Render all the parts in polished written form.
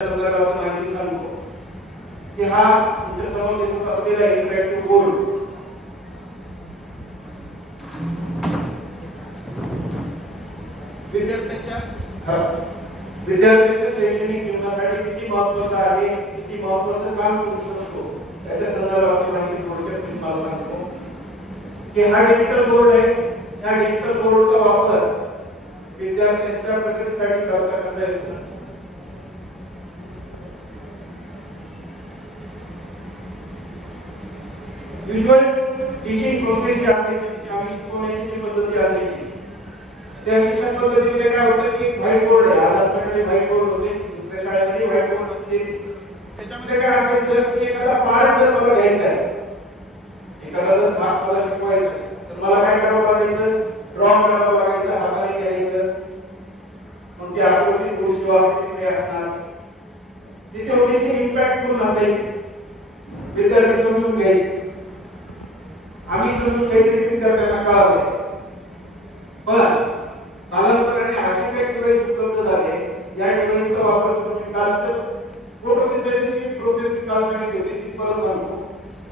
संदर्भात माहिती सांगतो की हा तुमच्या समोर दिसत असलेला इंटरॅक्टिव्ह बोर्ड विद्यार्थ्यांच्या शैक्षणिक जीवनासाठी किती महत्त्वाचा आहे, किती महत्त्वाचं काम करू शकतो याच्या संदर्भात माहिती थोडक्यात मी तुम्हाला सांगतो की हा डिजिटल बोर्ड आहे. या डिजिटल बोर्डचा वापर विद्यार्थ्यांच्या प्रगतीसाठी करता कसा येतो. युजुअल टीचिंग प्रोसेस जी असायची, जी आम्ही शिकवण्याची जी पद्धती असायची, त्या शिक्षण पद्धतीमध्ये काय होतं की व्हाईट बोर्ड आहे. आज आपल्याकडे व्हाईट बोर्ड होते, दुसऱ्या शाळेमध्ये व्हाईट बोर्ड असते. त्याच्यामध्ये काय असायचं की एखादा पार्ट जर मला घ्यायचा आहे, एखादा जर भाग मला शिकवायचा आहे, तर मला काय करावं लागायचं, ड्रॉ करावं लागायचं, हाताने घ्यायचं. मग ती आकृती पुढची आकृती असणार, ती थोडीशी इम्पॅक्टफुल नसायची. विद्यार्थी समजून घ्यायचे, आम्ही समजून घ्यायचे की विद्यार्थ्यांना कळावे. पण कालांतराने असे काही डिव्हाइस उपलब्ध झाले, या डिव्हाइसचा वापर करून कालच्या फोटोसिंथेसिसची प्रोसेस काल सांगितली होती, ती परत सांगतो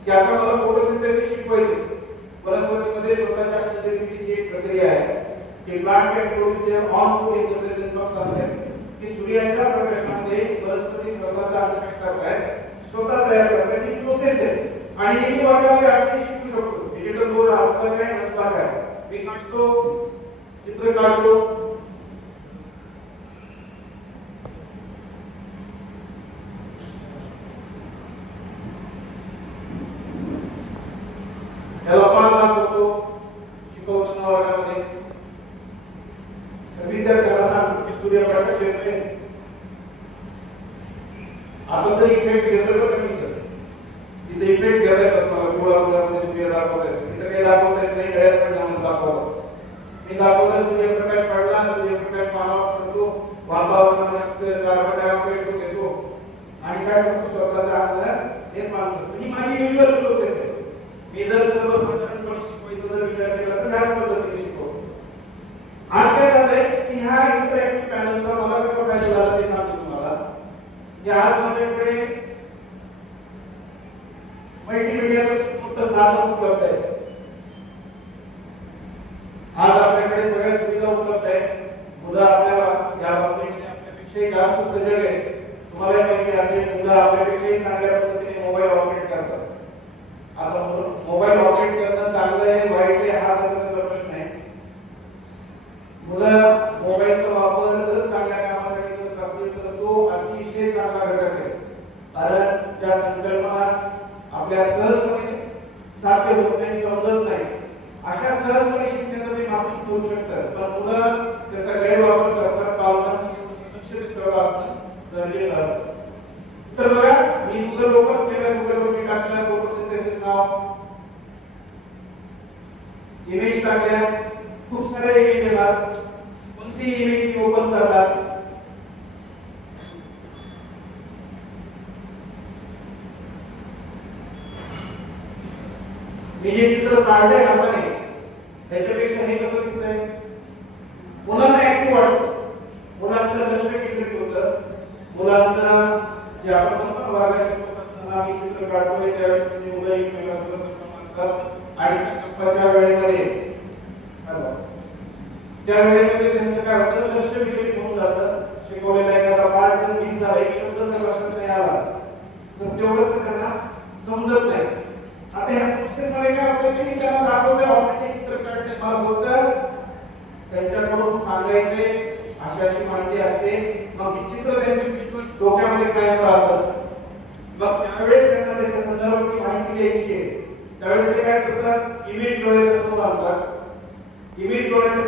की आता मला फोटोसिंथेसिस शिकवायचे. वनस्पतीमध्ये स्वतःच्या निर्मितीची एक प्रक्रिया आहे की plant can produce their own food in the presence of sunlight. की सूर्याच्या प्रकाशामध्ये वनस्पती स्वतःचा अन्न काय करतात, स्वतः तयार करतात. ही प्रोसेस आहे आणि ही वाटावी अशी शिकू शकतो. डिजिटल बोर्ड असता काय नसता काय, मी काढतो, चित्र काढतो, याला पाहता बसतो शिकवताना वर्गामध्ये. विद्यार्थ्याला सांगतो की सूर्यप्रकाश येतोय, आपण जर इफेक्ट घेतो बघा टीचर, तिथे इफेक्ट घेता येतात मला गोळामध्ये सूर्य दाखवता येतो, तिथे काही दाखवता येत नाही, गळ्यात पण लावून दाखवतो. मी दाखवलं सूर्यप्रकाश पडला, सूर्यप्रकाश पानावर पडतो, वातावरणात कार्बन डायऑक्साईड तो घेतो आणि काय करतो, स्वतःचा अन्न निर्माण करतो. ही माझी युजुअल प्रोसेस आहे. मी जर सर्वसाधारणपणे शिकवायचं जर विचार केला तर ह्याच पद्धतीने शिकवतो. आज काय झालंय की ह्या इंटरॅक्टिव्ह पॅनलचा मला कसा फायदा झाला ते सांगतो तुम्हाला. की आज माझ्याकडे मल्टीमीडियाचं मोठं साधन उपलब्ध आहे. आज आपल्याकडे सगळ्या सुविधा उपलब्ध आहेत. मुलं आपल्याला या बाबतीमध्ये आपल्यापेक्षाही जास्त सजग आहेत. तुम्हाला माहिती असेल, मुलं आपल्यापेक्षाही चांगल्या पद्धतीने मोबाईल ऑपरेट करतात. आता मोबाईल ऑपरेट करणं चांगलं आहे वाईट आहे हा त्याचा प्रश्न आहे. मुलं मोबाईलचा वापर जर चांगल्या कामासाठी करत असतील तर तो अतिशय चांगला घटक आहे. कारण त्या संकल्पना आपल्या सहजपणे साध्य होत नाही, समजत नाही, अशा सहजपणे शिकण्याचं ते माध्यम करू शकतात. पण मुलं त्याचा गैरवापर करतात. पालकांनी सुरक्षित करावं असणं गरजेचं असतं. तर बघा, मी गुगल ओपन केलं, गुगलवरती टाकलं फोटोसिंथेसिस नाव, इमेज टाकल्या, खूप सारे इमेज येतात. कोणती इमेज ओपन करतात, मी जे चित्र काढले हाताने त्याच्यापेक्षा हे कसं दिसतंय, मुलांना ऍक्टिव्ह वाटतं, मुलांचं लक्ष केंद्रित होतं. मुलांचं जे आपण म्हणतो वर्गात शिकवत असताना आम्ही चित्र काढतोय त्यावेळी मुलं एकमेकांसोबत गप्पा मारतात आणि गप्पाच्या वेळेमध्ये त्या वेळेमध्ये त्यांचं काय होतं, लक्ष विचलित होऊन जातं. शिकवलेला एखादा पाठ जर मिस झाला, एक शब्द जर लक्षात नाही आला तर तेवढंच त्यांना समजत नाही. आता ह्या प्रोसेसमध्ये काय होतं की त्यांना दाखवते ऑपरेटिंग चित्र काढते, मला फक्त त्यांच्याकडून सांगायचे अशी अशी माहिती असते. मग हे चित्र त्यांच्या डोक्यामध्ये कायम राहतं. मग त्यावेळेस त्यांना त्याच्या संदर्भात माहिती द्यायची आहे, त्यावेळेस ते काय करतात, इमेज डोळ्यासमोर आणतात. इमेज डोळ्याच्या